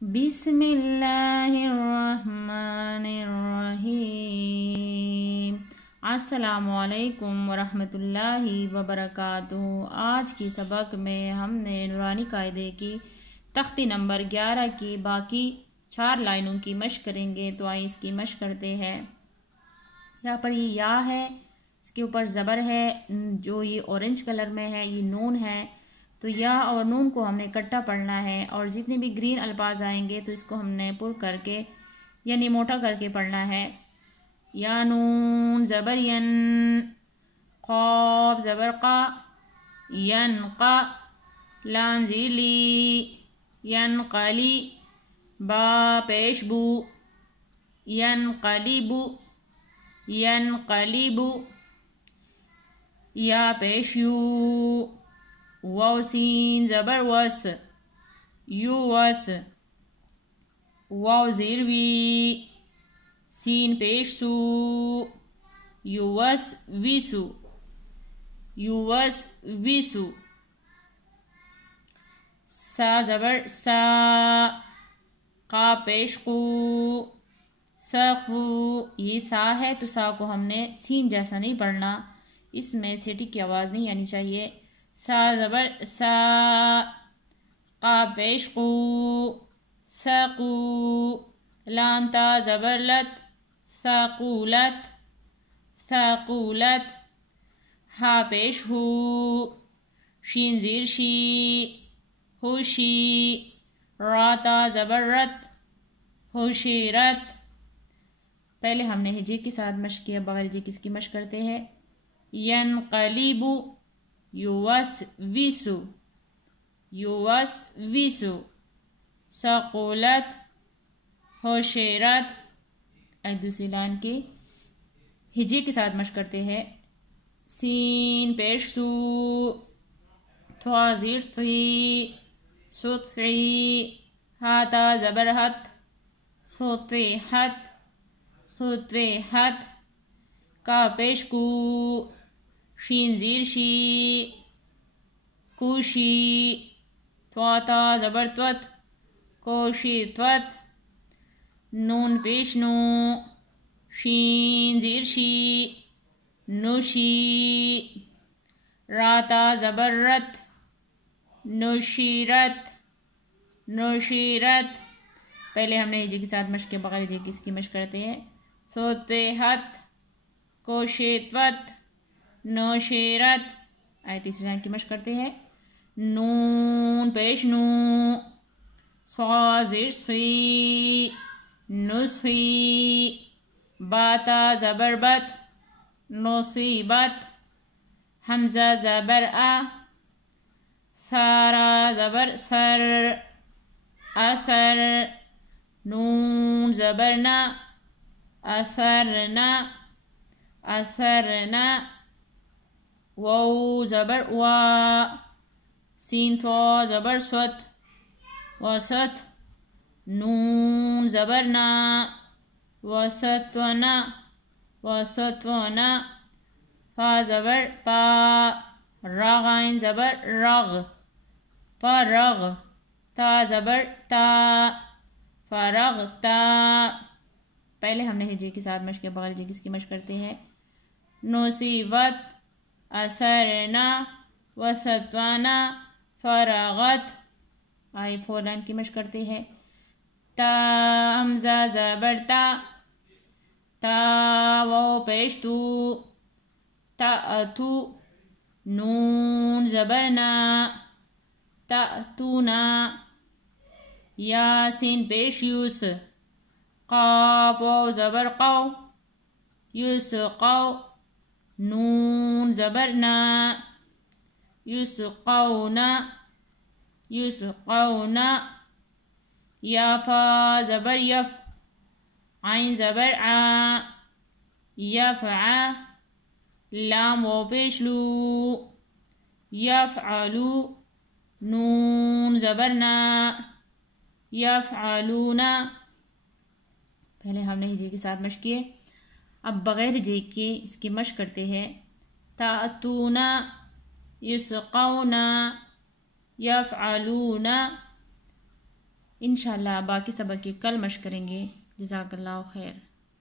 بسم اللہ الرحمن الرحیم۔ السلام علیکم ورحمۃ اللہ وبرکاتہ۔ آج کی سبق میں ہم نے نورانی قاعدے کی تختی نمبر 11 کی باقی 4 لائنوں کی مشق کریں گے، تو آئیے اس کی مشق کرتے ہیں۔ یہاں پر یہ یا ہے، اس کے اوپر زبر ہے جو یہ اورنج کلر میں ہے، یہ نون ہے، تو یا اور نون کو ہم نے اکٹھا پڑھنا ہے، اور جتنے بھی گرین الفاظ آئیں گے تو اس کو ہم نے پر کر کے یعنی موٹا کر کے پڑھنا ہے۔ یا نون زبر ین، قاف زبر قا، ین قا، لام زیر لی، ین قلی، با پیش بو، ین قلیبو، ین قلیبو، یا پیش یو، واو سین زبر وس، یو وس، واو زیر وی، سین پیش سو، یو وس ویسو، یو وس ویسو، سا زبر سا، قا پیش قو، سخو، یہ سا ہے تو سا کو ہم نے سین جیسا نہیں پڑھنا، اس میں سیٹی کی آواز نہیں آنی چاہیے۔ سا زبر سا، قا پیش قو، ساقو، لام تا زبر لت، ساقولت، ساقولت، ہا پیش ہو، شین زیر شی، ہوشی، را تا زبر رت، ہوشیرت۔ پہلے ہم نے ہجے کے ساتھ مشق کیا، بغیر ہجے کس کی مشق کرتے ہیں۔ ینقلیبو، یوسوسو، یوسوسو، ثقلت، ہوشیرت۔ ایک دوسری لائن کے ہجے کے ساتھ مشق کرتے ہیں۔ سین پیش سو، تھوا زیر تھی، سطفی، ہاتا زبر ہت، سطفیحت، سطفیحت، کا پیش کو، شین زیر شی، کوشی، تواتا زبر توت، کوشی توت، نون پیش نو، شین زیر شی، نوشی، راتا زبر رت، نوشیرت، نوشیرت۔ پہلے ہم نے ہجے کے ساتھ مشق کے بغیر ہجے کس کی مشق کرتے ہیں۔ سطفیحت، کوشیتوت، نوشیرت۔ آئے تیسری لائن کی مشق کرتے ہیں۔ نون پیش نو، صا زیر سی، نصحی، باتا زبر بت، نصیبت، حمزہ زبر آ، سارا زبر سر، اثر، نون زبر نا، اثرنا، اثرنا، واو زبر وا، سین تھوا زبر سوت، وسط، نون زبر نا، وسطنا، وسطنا، فا زبر پا، را غین زبر رغ، فرغ، تا زبر تا، فرغتا۔ پہلے ہم نے ہجے کے ساتھ مشق کے بغیر ہجے کس کی مشق کرتے ہیں۔ نصیبت، اثرنا، وسطنا، فرغت۔ آئے 4 لائن کی مشق کرتے ہیں۔ تا حمزہ زبر تا، تا واو پیش تو، تأتو، نون زبر نا، تأتونا، یا سین پیش یوس، قاف واو زبر قو، یسقو، نون زبر نا، یسقونا، یسقونا، یا فا زبر یف، عین زبر آ، یفعا، لام واو پیش لو، یفعلو، نون زبر نا، یفعلونا۔ پہلے ہم نے ہجے کے ساتھ مشق کیے، اب بغیر ہجے کے اس کی مشق کرتے ہیں۔ تأتونا، یسقونا، یفعلونا، انشاءاللہ باقی سبق کی کل مشق کریں گے۔ جزاک اللہ خیر۔